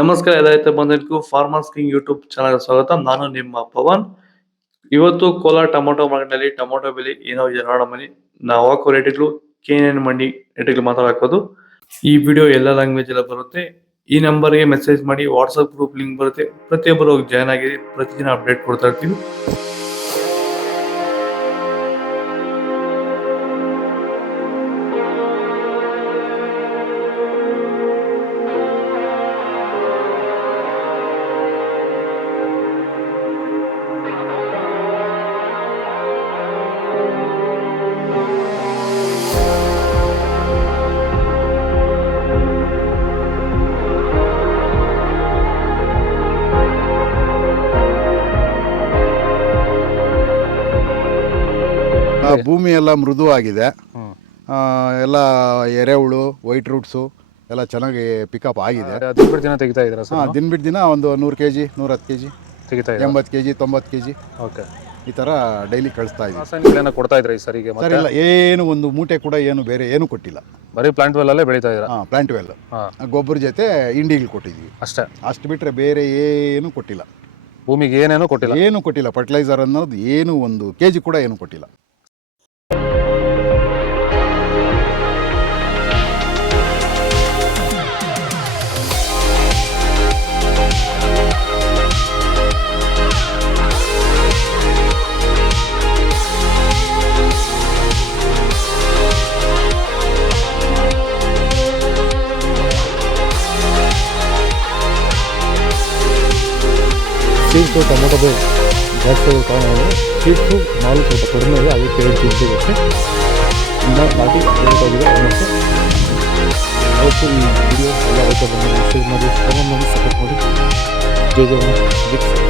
ನಮಸ್ಕಾರ ಎಲ್ಲ ರೈತ ಫಾರ್ಮರ್ಸ್ ಕಿಂಗ್ ಯೂಟ್ಯೂಬ್ ಚಾನಲ್ ಸ್ವಾಗತ. ನಾನು ನಿಮ್ಮ ಪವನ್. ಇವತ್ತು ಕೋಲಾರ ಟೊಮೊಟೊ ಮಾರ್ಕೆಟ್ನಲ್ಲಿ ಟೊಮೊಟೊ ಬೆಲೆ ಏನೋ ಇದೆ ನೋಡೋ ಮನಿ ನಾವು ಹಾಕೋ ರೇಟ್ಗಳು ಕೆ ಎನ್ ಮಂಡಿ ರೇಟ್ಗಳು ಮಾತಾಡೋದು ಈ ವಿಡಿಯೋ ಎಲ್ಲ ಲ್ಯಾಂಗ್ವೇಜ್ ಎಲ್ಲ ಬರುತ್ತೆ. ಈ ನಂಬರ್ಗೆ ಮೆಸೇಜ್ ಮಾಡಿ ವಾಟ್ಸಪ್ ಗ್ರೂಪ್ ಲಿಂಕ್ ಬರುತ್ತೆ. ಪ್ರತಿಯೊಬ್ಬರು ಜಾಯ್ನ್ ಆಗಿ ಪ್ರತಿದಿನ ಅಪ್ಡೇಟ್ ಕೊಡ್ತಾ ಇರ್ತೀವಿ. ಭೂಮಿ ಎಲ್ಲ ಮೃದುವಾಗಿದೆ. ಎಲ್ಲ ಎರೆಹುಳು ವೈಟ್ ರೂಟ್ಸು ಎಲ್ಲ ಚೆನ್ನಾಗಿ ಪಿಕಪ್ ಆಗಿದೆ. ಹದಿನೆಂಟು ದಿನ ತೆಗಿತಾ ಇದ್ದೀರಾ ಹಾಂ ಸರ್ ದಿನ ಬಿಟ್ಟು ದಿನ ಒಂದು ನೂರು ಕೆ ಜಿ ನೂರತ್ತು ಕೆ ಜಿ ತೆಗಿತಾ ಇದ್ದೀರಾ? ಎಂಬತ್ತು ಕೆ ಜಿ ತೊಂಬತ್ತು ಕೆ ಜಿ ಓಕೆ. ಈ ಥರ ಡೈಲಿ ಕಳಿಸ್ತಾ ಇದ್ದೀವಿ ರಾಸಾಯನಿಕಗಳನ್ನ ಕೊಡ್ತಾ ಇದ್ರಾ ಈ ಸರಿಗೆ ಸರ್ ಮತ್ತೆ? ಇಲ್ಲ ಏನು ಒಂದು ಮೂಟೆ ಕೂಡ ಏನು ಬೇರೆ ಏನು ಕೊಟ್ಟಿಲ್ಲ. ಬರೀ ಪ್ಲಾಂಟ್ ವೆಲ್ ಅಲ್ಲೇ ಬೆಳೀತಾ ಇದ್ದೀರಾ? ಹಾಂ ಪ್ಲಾಂಟ್ ವೆಲ್ ಹಾಂ. ಗೊಬ್ಬರ ಜೊತೆ ಇಂಡಿಗಳು ಕೊಟ್ಟಿದ್ವಿ ಅಷ್ಟೇ? ಅಷ್ಟು ಬಿಟ್ಟರೆ ಬೇರೆ ಏನು ಕೊಟ್ಟಿಲ್ಲ. ಭೂಮಿಗೆ ಏನೇನೋ ಕೊಟ್ಟಿಲ್ಲ? ಏನು ಕೊಟ್ಟಿಲ್ಲ ಫರ್ಟಿಲೈಸರ್ ಅನ್ನೋದು ಏನು ಒಂದು ಕೆ ಜಿ ಕೂಡ ಏನು ಕೊಟ್ಟಿಲ್ಲ. সেই তো টমেটোতে গ্যাস কারণ হবে ಸೀಡ್ಸು ಮಾಲು ಸ್ವಲ್ಪ ಕಡಿಮೆ ಇದೆ ಅದಕ್ಕೆ ಎರಡು ಸೀಡ್ ಸಿಗುತ್ತೆ ಇನ್ನು ಬಾಕಿ ಬೇಕಾಗಿದೆ ಆಲ್ಮೋಸ್ಟ್ ಅವತ್ತು ಈ ವಿಡಿಯೋ ಎಲ್ಲ ರೈತ ಬಂದು ಮೆಸೇಜ್ ಮಾಡಿ ಫೋನ್ ಮಾಡಿ ಸಪೋರ್ಟ್ ಮಾಡಿ ಜೈ ಜವಾನ್ ಜೈ ಕಿಸಾನ್.